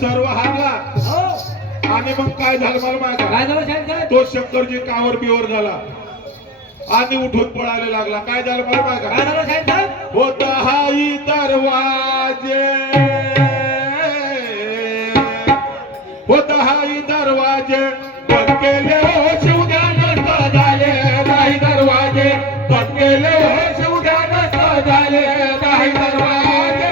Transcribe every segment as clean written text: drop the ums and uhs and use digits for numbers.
सर्व हारला आणि मग काय झालं मला माहिती तो शंकरजी कावर बिवर झाला आणि उठून पळायला लागला. काय झालं मला माहिती होत हाई दरवाजे होत हाई दरवाजे बंद केले हो शिवद्या नसत झाले नाही दरवाजे बंद केले हो शिवद्या नसत झाले नाही दरवाजे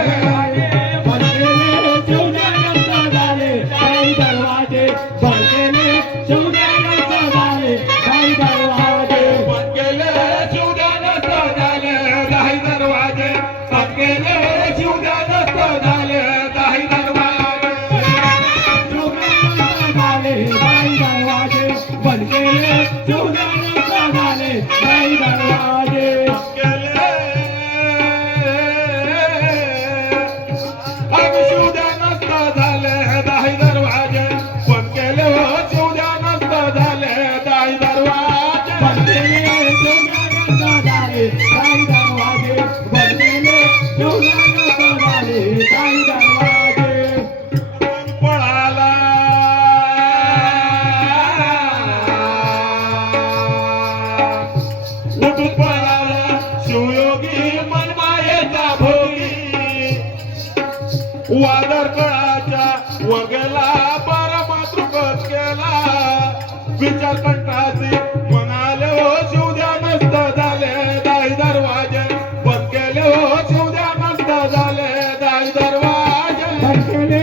वादळाच्या वगेला बारा मातृकच केला विचार कंटाची म्हणाले हो शिवद्या नसत झाले दाई दरवाजे बंद केले हो शिवद्या नसत झाले दाई दरवाजे बंद केले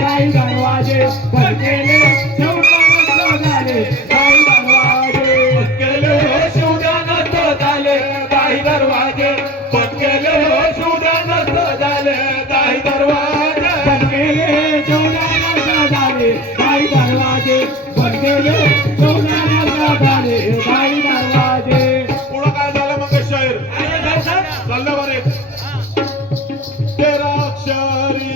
दाई दरवाजे बंद केले शिवद्या नसत झाले दाई दरवाजे बंद केले हो शिवद्या नसत झाले दाई दरवाजे बंद केले हो शिवद्या नसत झाले दाई दरवाजे बंद केले शिवद्या नसत झाले दाई दरवाजे बंद केले शिवद्या नसत झाले दाई दरवाजे. पुढं काय झालं मग शाहीर चाललं बरे तेरा अक्षरी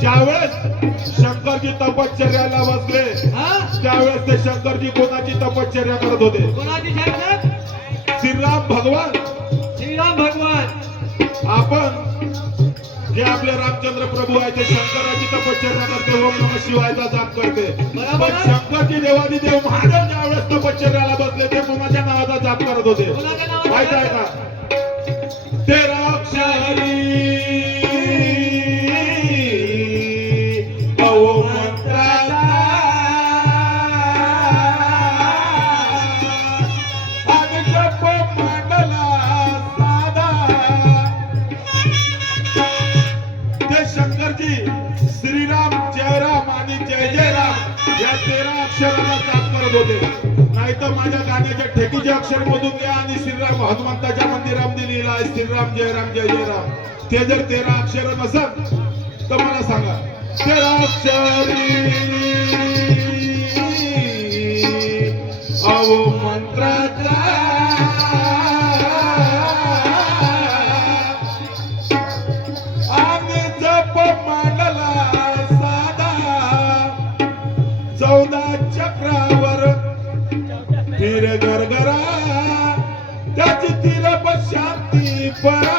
ज्यावेळेस शंकरजी तपश्चर्याला बसले त्यावेळेस ते शंकरजी कोणाची तपश्चर्या करत होते श्रीराम भगवान. श्रीराम भगवान आपण जे आपले रामचंद्र प्रभू आहे ते शंकराची तपश्चर्या करते ओम नमः शिवायचा जाप करते पण शंकरजी देवादिदेव महादेव ज्यावेळेस तपश्चर्याला बसले ते कोणाच्या नावाचा जाप करत होते माहिती आहे का तेरा अक्षरी श्रीराम जय राम आणि जय जय राम या 13 अक्षराला जाप करत होते. नाहीतर माझ्या गाण्याच्या ठेकीचे अक्षर मधून द्या आणि श्रीराम हनुमंताच्या मंदिरामध्ये लिहिला आहे श्रीराम जय राम जय जय राम ते जर 13 अक्षर नसेल तर मला सांगा 13 अक्षरी अहो मंत्राचा चक्रावर फिर गरगरा त्याची तिरप शांती परा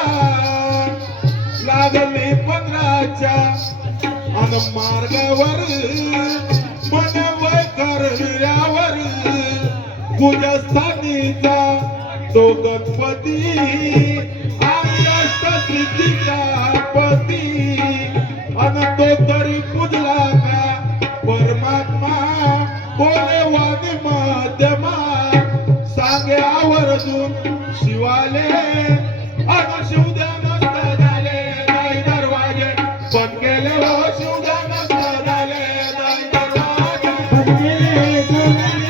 लागली 15च्या अन मार्गावर मन वय कर पूजस्थानीचा तो गणपती सिद्धीचा पती अन तो तरी पूजला का परमात्मा बोले वाणी मध्यमा सांगे आवर्जून शिवाले अन शिवध्यान झाले नाही दरवाजे बंद केले हो शिवध्यान झाले नाही दरवाजे बंद केले शिवध्यान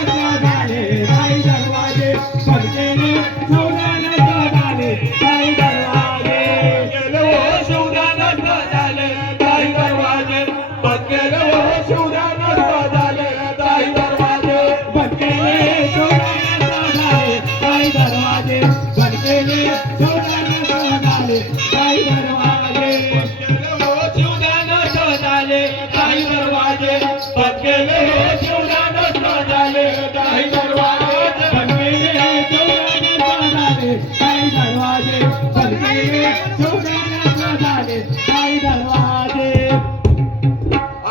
झाले नाही दरवाजे बंद केले शिवध्यान झाले नाही दरवाजे केले हो शिवध्यान झाले नाही दरवाजे बंद केले हो शिवध्यान झाले नाही दरवाजे बंद केले शिवध्यान झाले नाही दरवाजे बंद केले शिवध्यान झाले नाही दरवाजे केले हो शिवध्यान झाले नाही दरवाजे बंद केले हो शिवध्यान झाले नाही दरवाजे बंद केले शिवध्यान झाले नाही दरवाजे बंद केले शिवध्यान झाले नाही दरवाजे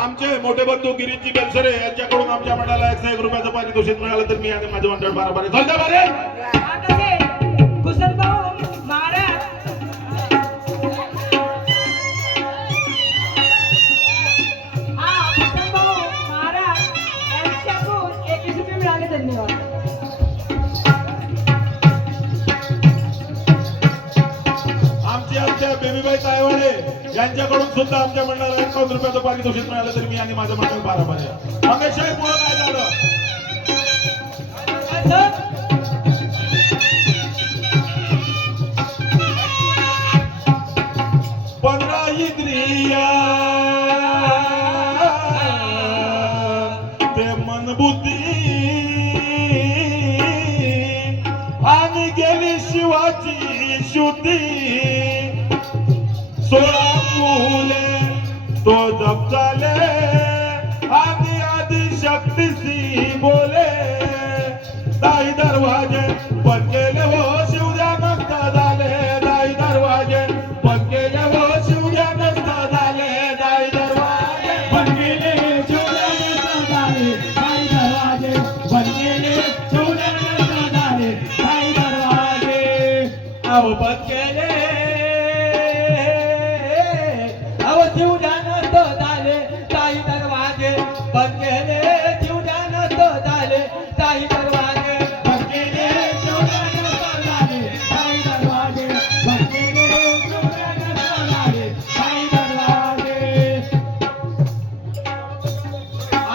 आमचे मोठे बंधू गिरीजी बेलसरे यांच्याकडून आमच्या मंडळाला 101 रुपयाचं पारितोषिक मिळालं तर मी आणि माझे मंडळ बाराबारी चालतं बारे कुशलभाऊ महाराज कुशलभाऊ महाराज यांच्याकडून 21 रुपये मिळाले. धन्यवाद. आमच्या बेबीबाई तायवाडे यांच्याकडून सुद्धा आमच्या मंडळाला 51 रुपयाचं पारितोषिक मिळालं तर मी आणि माझं मंडळ बाराबारी हमेशा पुढे काय झालं सर, 15 इंद्रिया ते मन बुद्धी आणि गेली शिवाची शुद्धी 16 फुले तो जप झाले आदि आदि शक्तीसी बोले दाई दरवाजे बंद केले हो शिवध्यान झाले दाई दरवाजे बंद केले हो शिवध्यान झाले दाई दरवाजे बंद केले शिवध्यान झाले नाही दरवाजे बंद केले शिवध्यान झाले नाही दरवाजे अहो बंद केले अहो शिवध्यान झाले काही दरवाजे बंद केले शिवध्यान झाले काही दरवाजे बंद केले शिवध्यान झाले नाही दरवाजे बंद केले शिवध्यान झाले नाही दरवाजे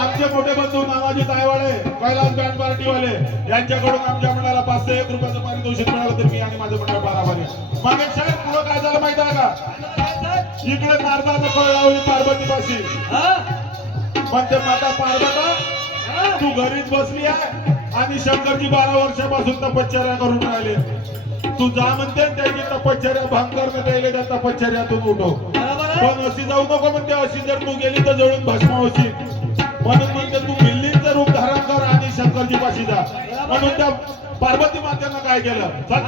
आमचे मोठे बंधू नानाजी तायवाडे कैलास बँड पार्टीवाले यांच्याकडून आमच्या मंडळाला 501 रुपयाचं पारितोषिक मिळालं तर मी आणि माझं मंडळ बाराबारी मग एक साहेब पुढं काय झालं माहिती आहे का इकडे नारदाचं कळ लावली पार्वतीपाशी म्हणते माता पार्वता तू घरीच बसली आहे आणि शंकरजी 12 वर्षापासून तपश्चर्या करून राहिले तू जा म्हणते आणि त्याची तपश्चर्या भंग करणं द्यायला त्या तपश्चर्यातून उठव पण अशी जाऊ नको म्हणते अशी जर तू गेली तर जळून भस्म होशील म्हणून म्हणते तू बिल्लीचं रूप धारण कर आणि शंकरजी पाशी जा म्हणून त्या पार्वती मातेनं काय केलं चल